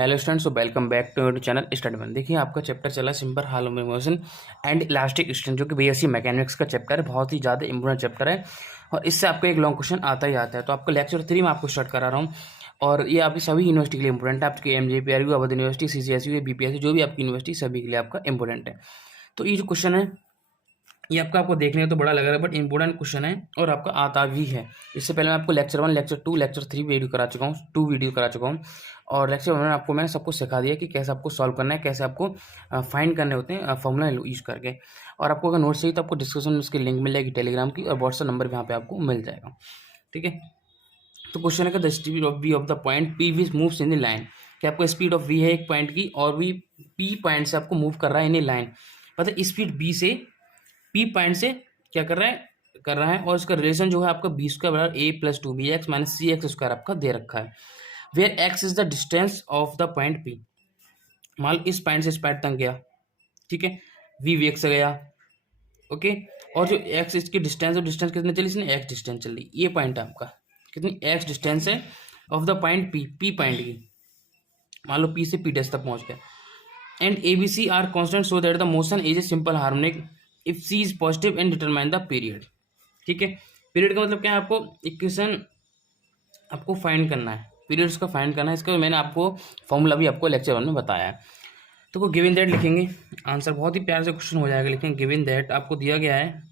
Hello students, so welcome back to channel study one. देखिए आपका chapter चला simple harmonic motion and elastic strain, जो कि BSc mechanics का चैप्टर है। बहुत ही ज़्यादा इंपॉर्टेंट चैप्टर है और इससे आपको एक लॉन्ग क्वेश्चन आता ही आता है। तो आपको लेक्चर 3 में आपको स्टार्ट करा रहा हूँ और ये आपकी सभी यूनिवर्सिटी के लिए इंपॉर्टेंट है। आपके एमजेपीआरयू, अवध यूनिवर्सिटी, सीसीएसयू, बीपीएसयू, जो भी आपकी यूनिवर्सिटी सभी के लिए आपका इंपॉर्टेंट है। तो ये जो क्वेश्चन है ये आपको देखने में तो बड़ा लग रहा है, बट इंपॉर्टेंट क्वेश्चन है और आपका आता भी है। इससे पहले मैं आपको लेक्चर 1, लेक्चर 2, लेक्चर 3 वीडियो करा चुका हूँ, 2 वीडियो करा चुका हूँ। और लेक्चर 1 में आपको मैंने सबको सिखा दिया कि कैसे आपको सॉल्व करना है, कैसे आपको फाइंड करने होते हैं फॉर्मूला यूज करके। और आपको अगर नोट्स चाहिए तो आपको डिस्क्रिप्शन में उसकी लिंक मिल जाएगी टेलीग्राम की, और व्हाट्सएप नंबर भी यहाँ पे आपको मिल जाएगा। ठीक है, तो क्वेश्चन है कि the speed of V of the point P which moves in the line. कि आपको स्पीड ऑफ वी है एक पॉइंट की और वी पी पॉइंट से आपको मूव कर रहा है इन लाइन। मतलब स्पीड बी से पी पॉइंट से क्या कर रहा है और इसका रिलेशन जो है आपका बी स्क्वायर बराबर A plus 2bx minus C X square आपका दे रखा है। Where X is the distance of the point P. मान लो इस पॉइंट से इस पॉइंट तक गया, ठीक है, वी एक्स से गया, ओके। और जो एक्स इसकी डिस्टेंस और डिस्टेंस कितनी चली, इसने एक्स डिस्टेंस चल रही, ये पॉइंट है आपका, कितनी एक्स डिस्टेंस है of the point P, P point की। मान लो पी से पी डैश तक पहुंच गया। And A B C are constant so that the motion is a simple harmonic if C is positive and determine the period. ठीक है, period का मतलब क्या है, आपको इक्वेशन आपको फाइंड करना है, पीरियड्स का फाइंड करना है। इसका मैंने आपको फॉर्मूला भी आपको लेक्चर 1 में बताया है। तो को गिवन दैट लिखेंगे, आंसर बहुत ही प्यार से क्वेश्चन हो जाएगा। लेकिन गिवन दैट आपको दिया गया है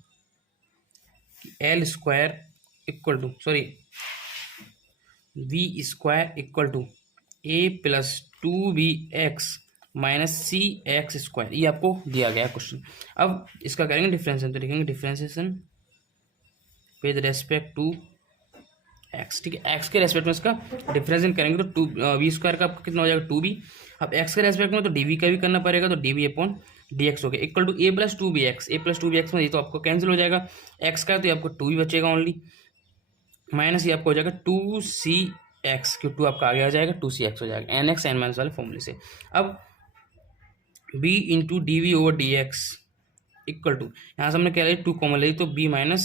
कि L square equal to V square equal to A plus 2bx minus C X square, ये आपको दिया गया क्वेश्चन। अब इसका करेंगे डिफ्रेंशिएशन, तो लिखेंगे differentiation with respect to X. ठीक है, एक्स के रेस्पेक्ट में इसका डिफ्रेंशिएशन करेंगे तो वी स्क्वायर का आपका कितना हो जाएगा 2b। अब एक्स के रेस्पेक्ट में तो डी का भी करना पड़ेगा, तो डी अपॉन डी एक्स हो गया equal to A plus 2bx। A plus 2bx में ये तो आपको कैंसिल हो जाएगा, एक्स का तो आपको 2 ही बचेगा ओनली, माइनस ये आपको हो जाएगा 2cx, क्यों 2 आपका आगे आ जाएगा, 2cx हो जाएगा एन एक्स एन माइनस वाले फॉर्मूले से। अब b into D V over D X equal to, यहाँ से हमने क्या लिया 2 कॉमन ले, तो b माइनस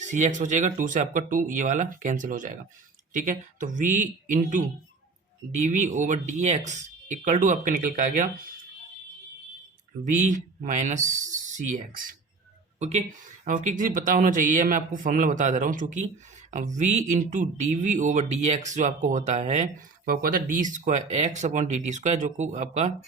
सी एक्स बचेगा, 2 से आपका 2 ये वाला कैंसिल हो जाएगा। ठीक है, तो v into D V over D X equal to आपका निकल के आ गया v minus C X. Okay, अब आपकी चीज़ पता होना चाहिए, मैं आपको फॉर्मूला बता दे रहा हूँ, चूँकि v into D V over D X जो आपको होता है वो आपको होता है D square X upon D T square, जो को आपका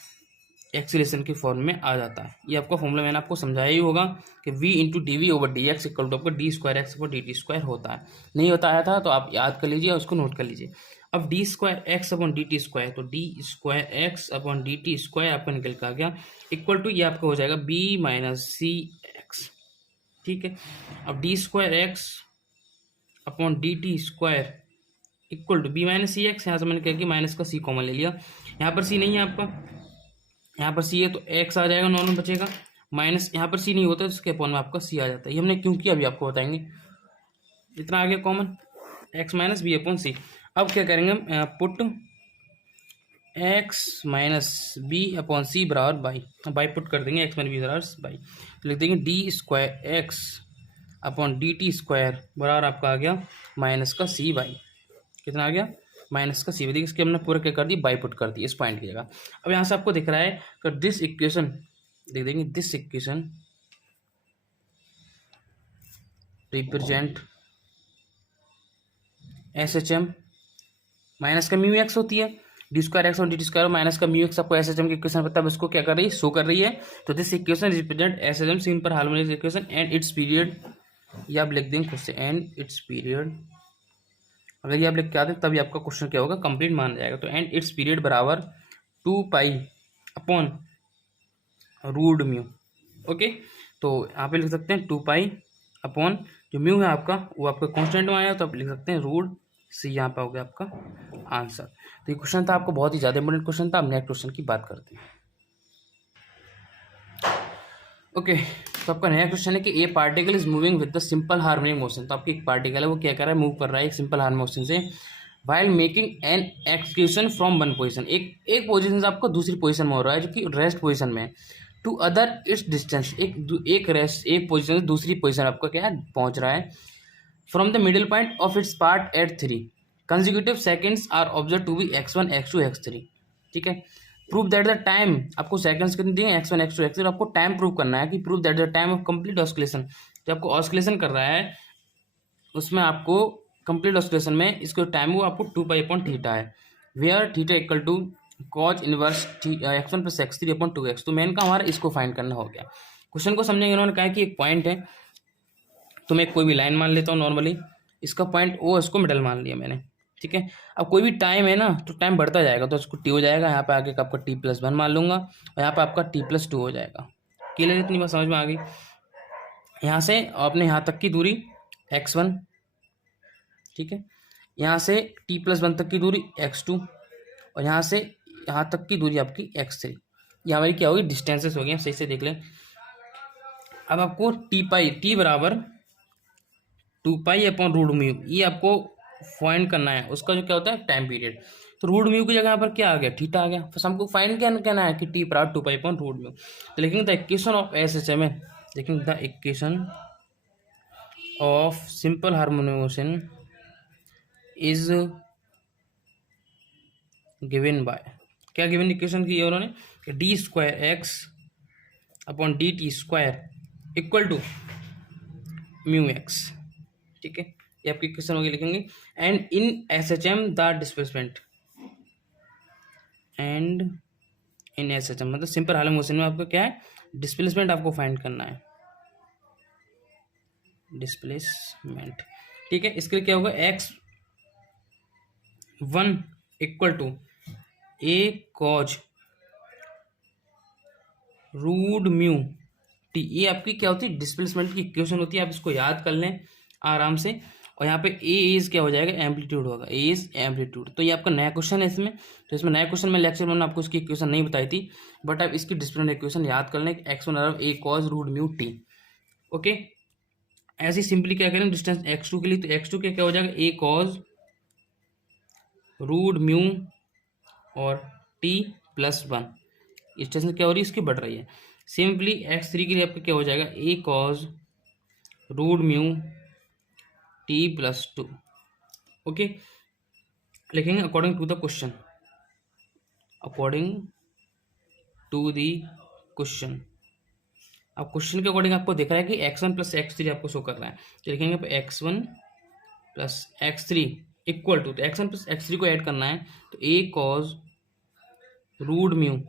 एक्सीलरेशन के फॉर्म में आ जाता है। ये आपका फॉर्मूला मैंने आपको समझाया ही होगा कि v into D V over D X equal to आपको D square X upon D T square होता है। नहीं बताया था तो आप याद कर लीजिए और उसको नोट कर लीजिए। अब D square X upon D T square, तो D square X upon D T square आपका निकल कर आ गया इक्वल टू ये आपका हो जाएगा b माइनस सी एक्स। ठीक है, अब D square X upon D T square equal to B minus C X, यहाँ से मैंने क्या किया माइनस का सी कॉमन ले लिया, यहाँ पर सी नहीं है आपका, यहाँ पर सी है तो एक्स आ जाएगा, नॉर्मल बचेगा, माइनस यहाँ पर सी नहीं होता तो इसके अपॉन में आपका सी आ जाता है। ये हमने क्यों किया अभी आपको बताएंगे। इतना आ गया common, X minus B upon C. अब क्या करेंगे हम, put X minus B upon C बराबर बाई पुट कर देंगे, एक्स माइनस बी बराबर बाई, तो लिख देंगे D square X upon D T square बराबर आपका आ गया माइनस का सी बाई, कितना आ गया माइनस का सी। देखिए इसके हमने पूरा क्या कर दी, बाई पुट कर दी इस पॉइंट की जगह। अब यहाँ से आपको दिख रहा है कि दिस इक्वेशन, देख देंगे this equation represent S H M, minus का म्यू एक्स होती है, डी स्क्वायर एक्स और डी टी स्क्वायर माइनस का म्यू एक्स आपको एस एच एम की इक्वेशन पता है, इसको क्या कर रही है, शो कर रही है। तो this equation represent S H M simple harmonic equation and its period, ये आप लिख देंगे खुद से, एंड इट्स पीरियड। अगर ये आप लिख के आते हैं तभी आपका क्वेश्चन क्या होगा, कंप्लीट माना जाएगा। तो एंड इट्स पीरियड बराबर 2 अपॉन रूट म्यू। ओके, तो यहाँ पे लिख सकते हैं 2 अपॉन जो म्यू है आपका वो आपका कांस्टेंट में आया, तो आप लिख सकते हैं रूट सी, यहाँ पे हो गया आपका आंसर। तो ये क्वेश्चन था आपको बहुत ही ज़्यादा इंपॉर्टेंट क्वेश्चन था। अब नेक्स्ट क्वेश्चन की बात करते हैं। ओके, तो आपका नया क्वेश्चन है कि ए particle is moving with the simple harmonic motion. तो आपकी एक पार्टिकल है वो क्या कर रहा है, मूव कर रहा है एक सिंपल हार्मोनिक मोशन से, while making an execution from one position, एक पोजीशन से आपको दूसरी पोजीशन में हो रहा है जो कि रेस्ट पोजीशन में है, टू अदर इट्स डिस्टेंस, एक पोजीशन से दूसरी पोजीशन आपका क्या है पहुंच रहा है, from the middle point of its part at 3 consecutive seconds are observe to be x1 x2 x3। ठीक है। प्रूव दैट द टाइम, आपको सेकंड्स कितने दिए, x1 x2 x3, आपको टाइम प्रूव करना है कि prove that the time of complete oscillation, जो आपको ऑस्किलेशन कर रहा है उसमें आपको कंप्लीट ऑस्किलेशन में इसको टाइम वो आपको 2π/थीटा है, where theta equal to cos inverse x1 + x3/2x। तो मेन का हमारा इसको फाइंड करना हो गया। क्वेश्चन को समझेंगे, उन्होंने कहा कि एक पॉइंट है, तो मैं कोई भी लाइन मान लेता हूँ नॉर्मली, इसका पॉइंट ओ, इसको मिडल मान लिया मैंने, ठीक है। अब कोई भी टाइम है ना, तो टाइम बढ़ता जाएगा, तो इसको टी हो जाएगा, यहाँ पे आगे का आपका t+1 मान लूंगा और यहाँ पे आपका t+2 हो जाएगा। क्लियर, इतनी बात समझ में आ गई। यहाँ से आपने यहाँ तक की दूरी x1, ठीक है, यहाँ से t+1 तक की दूरी x2 और यहाँ से यहाँ तक की दूरी आपकी x3। ये हमारी क्या होगी, डिस्टेंसेस हो गई, सही से देख लें। अब आपको टी बराबर 2π/√μ, ये आपको फाइंड करना है, उसका जो क्या होता है टाइम पीरियड। तो √μ की जगह यहाँ पर क्या आ गया, थीटा आ गया। बस हमको फाइंड क्या कहना है कि टी बराबर 2π/√μ। तो लिखेंगे द इक्वेशन ऑफ SHM है, लिखेंगे the equation of simple harmonic motion is given by, क्या गिवन इक्वेशन की है उन्होंने, d²x/dt² इक्वल टू μx, ठीक है। ये आपकी इक्वेशन होगी, लिखेंगे and in SHM the displacement, and in SHM मतलब सिंपल हार्मोनिक मोशन में आपका क्या है, डिस्प्लेसमेंट आपको फाइंड करना है, डिस्प्लेसमेंट, ठीक है। इसके लिए क्या होगा, x1 equal to a cos √μ t, ये आपकी क्या होती है, डिस्प्लेसमेंट की इक्वेशन होती है, आप इसको याद कर लें आराम से। और यहाँ पे ए इज क्या हो जाएगा, एम्पलीट्यूड होगा, ए इज एम्पलीट्यूड। तो ये आपका नया क्वेश्चन है इसमें, तो इसमें नया क्वेश्चन में लेक्चर में आपको इसकी इक्वेशन नहीं बताई थी, बट आप इसकी डिस्प्लेसमेंट इक्वेशन याद कर लें, x1 a cos √μ t, okay. ऐसे सिंपली क्या करें डिस्टेंस x2 के लिए, तो x2 क्या हो जाएगा, a cos √μ और t+1, डिस्टेंस क्या हो रही है, इसकी बढ़ रही है। सिंपली x3 के लिए आपका क्या हो जाएगा, a cos √μ t+2, ओके। लिखेंगे according to the question, according to the question. अब क्वेश्चन के अकॉर्डिंग आपको दिख रहा है कि x1 + x3 आपको शो कर रहा है, तो लिखेंगे x1 + x3 इक्वल टू, तो x1 + x3 को ऐड करना है, तो a cos √μ,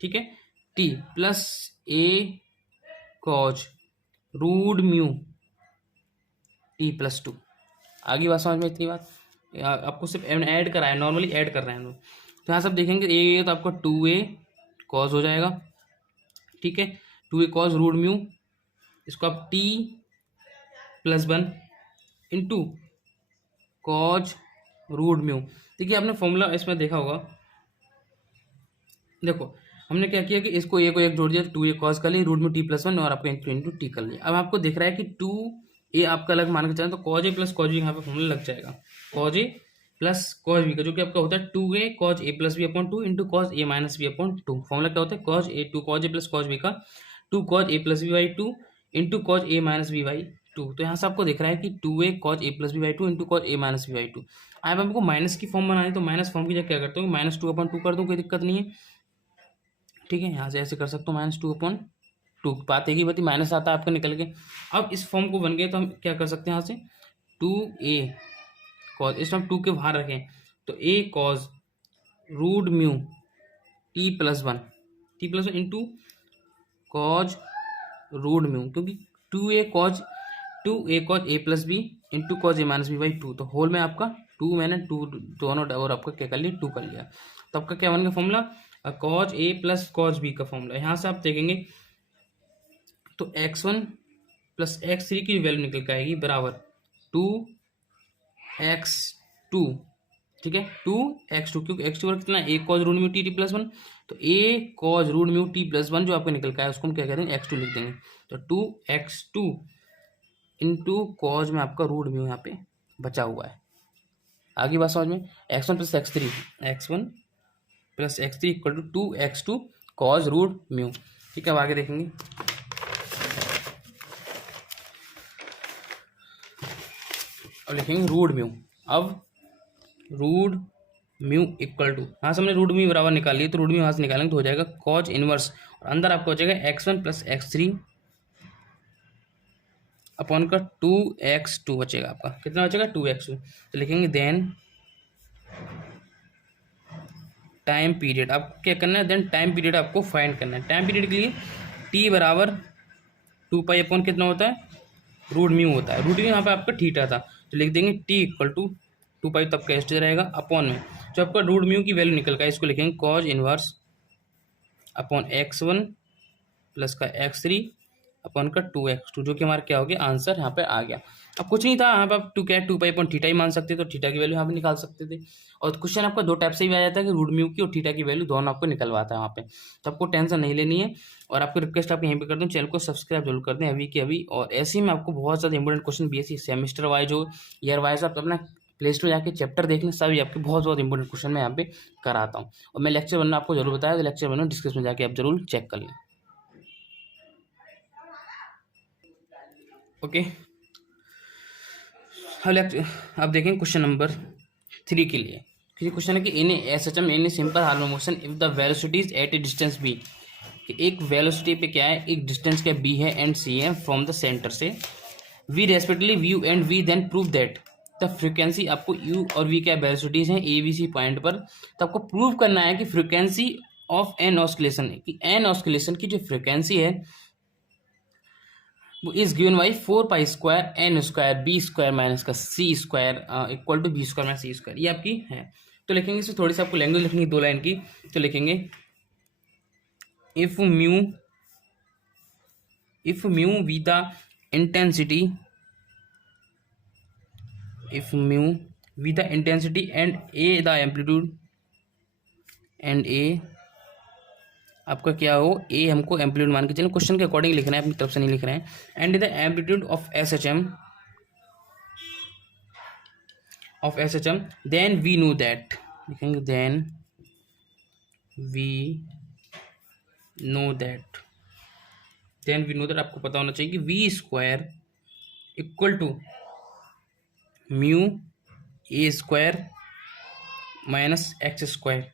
ठीक है, t plus a cos √μ t+2। आगे बात समझ में, इतनी बात आपको सिर्फ ऐड करा है, नॉर्मली ऐड कर रहे हैं हम लोग। तो यहाँ सब देखेंगे ए तो आपका 2a cos हो जाएगा, ठीक है, 2a cos √μ, इसको आप t+1 इंटू cos √μ। देखिए आपने फॉर्मूला इसमें देखा होगा, देखो हमने क्या किया कि इसको ए को एक जोड़ दिया, 2a cos कर लिया, √μ t+1 और आपको इंटू t कर लिया। अब आपको दिख रहा है कि 2a आपका अलग मान के चलें, तो cos a + cos b यहाँ पे फॉर्मूला लग जाएगा, cos a + cos b का, जो कि आपका होता है 2a cos a + b/2 into cos a - b/2। Formula क्या होता है, cos a + cos b का 2 cos a + b/2 into cos a - b/2। तो यहाँ से आपको दिख रहा है कि 2a cos a + b/2 into cos a - b/2। अब हमको माइनस की फॉर्म बनानी, तो माइनस फॉर्म की जगह क्या करता हूँ, -2/2 कर दूँ, कोई दिक्कत नहीं है, ठीक है। यहाँ से ऐसे कर सकता हूँ, -2/2, बात एक ही बात, माइनस आता है आपका निकल के। अब इस फॉर्म को बन गए, तो हम क्या कर सकते हैं, यहाँ से 2a cos, इस टाइम 2 के बाहर रखें, तो a cos √μ t+1 into cos √μ, क्योंकि 2a cos a + b into cos a - b/2, तो होल में आपका 2, मैंने 2 दोनों और आपका क्या कर लिया, 2 कर लिया। तो आपका क्या बन गया formula, cos a + cos b का फॉर्मूला। यहाँ से आप देखेंगे तो x1 + x3 की वैल्यू निकल के आएगी बराबर 2x2, ठीक है, 2x2, क्योंकि x2 कितना, a cos √μ t+1, तो a cos √μ t+1 जो आपका निकल का है, उसको हम क्या करेंगे, x2 लिख देंगे। तो 2x2 इंटू cos में आपका √μ यहाँ पे बचा हुआ है। आगे बात समझ में, x1 + x3 equal to 2x2 cos √μ, ठीक है। अब आगे देखेंगे, अब लिखेंगे √μ। अब √μ म्यू इक्वल टू, हाँ हमने रूट म्यू बराबर निकाल लिया, तो रूट म्यू यहाँ से निकालेंगे तो हो जाएगा कॉज इनवर्स, और अंदर आपको हो जाएगा x1 प्लस x3 अपॉन का 2x2 बचेगा, आपका कितना बचेगा 2x2। तो लिखेंगे देन टाइम पीरियड, आपको क्या करना है, देन टाइम पीरियड आपको फाइंड करना है। टाइम पीरियड के लिए t बराबर 2 पाई अपॉन कितना होता है, रूट म्यू होता है, रूट म्यू यहाँ पे आपका थीटा था, तो लिख देंगे t इक्वल टू 2 पाई, तब का स्टेज रहेगा अपॉन में जो आपका रूट म्यू की वैल्यू निकल का इसको लिखेंगे cause inverse upon x1 plus का x3 अपॉन का 2x2, जो कि हमारा क्या हो गया आंसर यहाँ पे आ गया। अब कुछ नहीं था यहाँ पे, आप 2 पाई अपॉन थीटा ही मान सकते थे, तो थीटा की वैल्यू यहाँ पे निकाल सकते थे। और क्वेश्चन आपका दो टाइप से भी आ जाता है कि रूट म्यू की और थीटा की वैल्यू दोनों आपको निकलवाता है वहाँ पे, तो आपको टेंशन नहीं लेनी है। और आपको रिक्वेस्ट आप यहीं पे कर दूँ, चैनल को सब्सक्राइब जरूर कर दें अभी के अभी। और ऐसे ही में आपको बहुत ज़्यादा important question BSc semester wise हो ईयर वाइज, आप अपना प्ले स्टोर जाके चैप्टर देख लें, सभी आपके बहुत बहुत इंपॉर्टेंट क्वेश्चन मैं यहाँ पे कराता हूँ। और मैं लेक्चर बनना आपको जरूर बताया, तो लेक्चर बनना डिस्क्रिप्शन जाके आप जरूर चेक कर लें। ओके, अब देखें क्वेश्चन नंबर 3 के लिए। क्वेश्चन है कि in SHM in simple harmonic motion if the velocity is at a distance B, एक वेलोसिटी पे क्या है, एक डिस्टेंस क्या बी है एंड सी है फ्रॉम द सेंटर से, V respectively view and we then prove that the frequency, आपको यू और वी क्या वेलोसिटीज हैं ए बी सी पॉइंट पर, तो आपको प्रूव करना है कि फ्रिक्वेंसी ऑफ एन ऑस्किलेशन, कि एन ऑस्किलेशन की जो फ्रिक्वेंसी है वो is given by 4 pi square N square B square minus का C square equal to B square minus C square, ये आपकी है। तो लिखेंगे इसमें थोड़ी सी आपको लैंग्वेज लिखनी है 2 लाइन की, तो लिखेंगे if mu V the intensity, if mu V the intensity and A the amplitude, and A आपका क्या हो, ए हमको एम्पलीट्यूड मान के चलिए, क्वेश्चन के अकॉर्डिंग लिखना है, अपनी तरफ से नहीं लिख रहे हैं, and the amplitude of SHM then we know that, लिखेंगे देन वी नो दैट, आपको पता होना चाहिए कि V square equal to mu A square minus X square,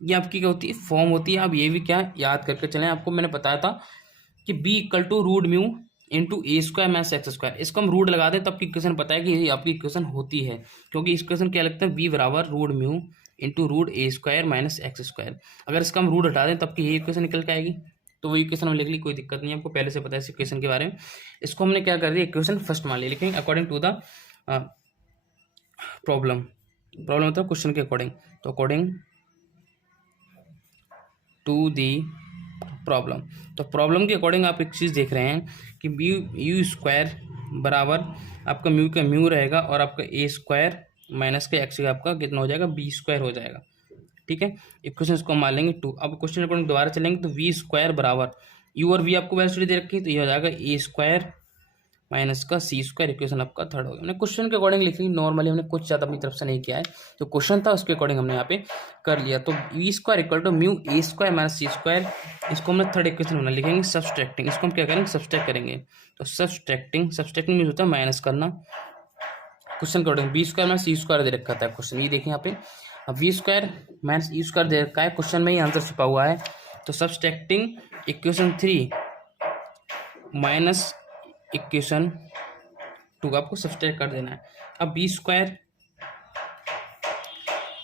ये आपकी क्या होती है फॉर्म होती है। आप ये भी क्या याद करके चलें, आपको मैंने बताया था कि B equal to root mu into A square minus X square, इसको हम रूट लगा दें तो आपकी इक्वेशन पता है कि ये आपकी इक्वेशन होती है, क्योंकि इक्वेशन क्या लगता है बी बराबर रूट म्यू इंटू रूट ए स्क्वायर माइनस एक्स स्क्वायर। अगर इसका हम रूट हटा दें तब की ये इक्वेशन निकल के आएगी, तो वो इक्वेशन हम लिख ली, कोई दिक्कत नहीं है, आपको पहले से पता है इस इक्वेशन के बारे में। इसको हमने क्या कर दिया, इक्वेशन फर्स्ट मान लिया, लेकिन अकॉर्डिंग टू द प्रॉब्लम मतलब क्वेश्चन के अकॉर्डिंग, तो अकॉर्डिंग टू दी प्रॉब्लम, तो प्रॉब्लम के अकॉर्डिंग आप एक चीज़ देख रहे हैं कि यू स्क्वायर बराबर आपका म्यू का म्यू रहेगा, और आपका ए स्क्वायर माइनस का एक्स का आपका कितना हो जाएगा बी स्क्वायर हो जाएगा, ठीक है। इक्वेशन इसको मान लेंगे 2। अब क्वेश्चन अकॉर्डिंग दोबारा चलेंगे, तो वी स्क्वायर बराबर यू और वी आपको वैल्यू दे रखी है, तो ये हो जाएगा ए स्क्वायर माइनस का सी स्क्वायर, इक्वेशन आपका थर्ड हो गया। हमने क्वेश्चन के अकॉर्डिंग लिखी, नॉर्मली हमने कुछ ज़्यादा अपनी तरफ से नहीं किया है, तो क्वेश्चन था उसके अकॉर्डिंग हमने यहाँ पे कर लिया। तो V square equal to mu A square minus C square, इसको हमने थर्ड इक्वेशन होना लिखेंगे सब्सट्रैक्टिंग, इसको हम क्या करेंगे सब्सट्रैक्ट करेंगे, तो सब्सट्रैक्टिंग मीन्स होता है माइनस करना। क्वेश्चन के according B square minus C square दे रखा था क्वेश्चन, ये देखिए यहाँ पे, अब V square minus E square दे रखा है, क्वेश्चन में ही आंसर छुपा हुआ है, तो सब्सट्रैक्टिंग इक्वेशन 3 माइनस इक्वेशन 2 आपको सब्सट्रैक्ट कर देना है। अब B square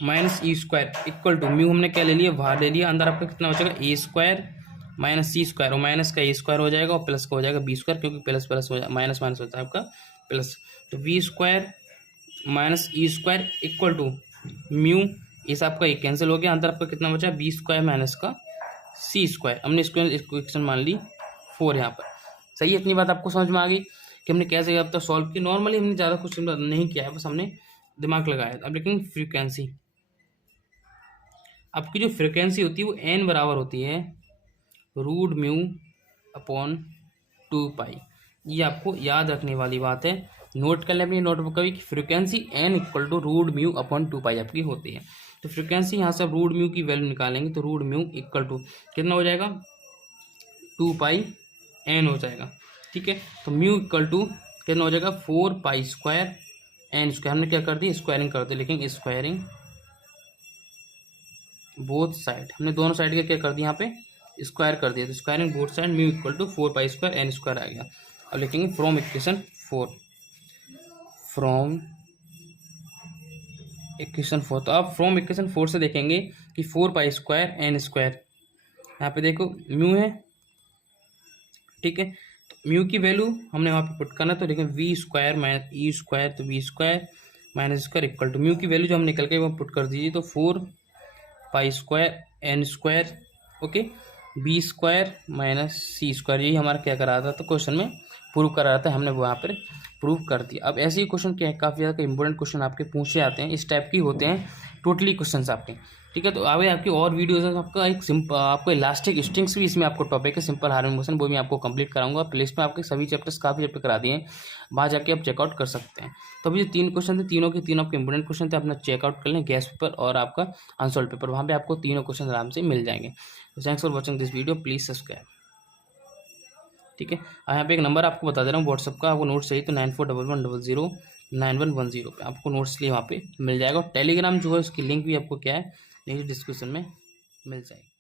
minus E square equal to mu हमने क्या ले लिया, बाहर ले लिया, अंदर आपका कितना बचेगा ए स्क्वायर माइनस सी स्क्वायर, और माइनस का ए स्क्वायर हो जाएगा और प्लस का हो जाएगा बी स्क्वायर, क्योंकि प्लस प्लस हो जाए माइनस माइनस होता है आपका प्लस, तो V square minus E square equal to mu, इस आपका ये कैंसिल हो गया, अंदर आपका कितना बचा बी स्क्वायर माइनस का सी स्क्वायर, हमने इसको इक्वेशन मान ली 4 यहाँ पर। सही है, इतनी बात आपको समझ में आ गई कि हमने कैसे अब तक सॉल्व की। नॉर्मली हमने ज़्यादा कुछ नहीं किया है, बस हमने दिमाग लगाया। अब लेकिन फ्रीक्वेंसी, आपकी जो फ्रीक्वेंसी होती है वो एन बराबर होती है रूट म्यू अपॉन 2 पाई, ये आपको याद रखने वाली बात है, नोट कर लें अपनी नोटबुक की, frequency N equal to root mu upon 2 pi आपकी होती है। तो फ्रीक्वेंसी यहाँ से रूट म्यू की वैल्यू निकालेंगे, तो रूट म्यू इक्वल टू कितना हो जाएगा 2 पाई एन हो जाएगा, ठीक है। तो म्यू इक्वल टू कितना हो जाएगा 4 पाई स्क्वायर एन स्क्वायर, हमने क्या कर दी स्क्वायरिंग कर दी, लेकिन स्क्वायरिंग बोथ साइड, हमने दोनों साइड का क्या कर दिया यहाँ पे स्क्वायर कर दिया, तो squaring both side mu equal to 4 pi square N square आ गया। अब लिखेंगे फ्रॉम इक्वेशन 4, फ्रॉम इक्वेशन 4, तो आप फ्रॉम इक्वेशन 4 से देखेंगे कि 4 पाई स्क्वायर एन स्क्वायर, यहाँ पे देखो म्यू है, ठीक है, तो म्यू की वैल्यू हमने वहाँ पे पुट करना, तो देखें V square minus E square, तो V square minus square equal to mu की वैल्यू जो हम निकल के वो पुट कर दीजिए, तो 4 pi square N square, okay, B square minus C square, यही हमारा क्या करा था, तो क्वेश्चन में प्रूव करा रहा था, हमने वहाँ पर प्रूव कर दिया। अब ऐसे ही क्वेश्चन क्या है, काफ़ी ज़्यादा इंपॉर्टेंट क्वेश्चन आपके पूछे आते हैं, इस टाइप की होते हैं टोटली क्वेश्चन आपके, ठीक है। तो आगे आपकी और वीडियोज़ हैं, आपका एक सिंपल आपको इलास्टिक स्ट्रिंग्स भी इसमें आपको टॉपिक है, सिंपल हार्मोनिक मोशन, वो भी आपको कंप्लीट कराऊंगा। प्लेलिस्ट में आपके सभी चैप्टर्स काफ़ी चैप्टर करा दिए हैं, वहाँ जाके आप चेकआउट कर सकते हैं। तो अभी जो 3 क्वेश्चन थे, तीनों के तीनों आपके इंपॉर्टेंट क्वेश्चन थे, अपना चेकआउट कर लें, गैस पेपर और आपका अनसॉल्व पेपर, वहाँ पे आपको तीनों क्वेश्चन आराम से मिल जाएंगे। तो thanks for watching this video, please subscribe, ठीक है। यहाँ पे एक नंबर आपको बता दे रहा हूँ व्हाट्सअप का, आपको नोट्स चाहिए तो 9411009110 पे आपको नोट्स लिए वहाँ पे मिल जाएगा। और टेलीग्राम जो है उसकी लिंक भी आपको क्या है नीचे डिस्क्रिप्शन में मिल जाएगी।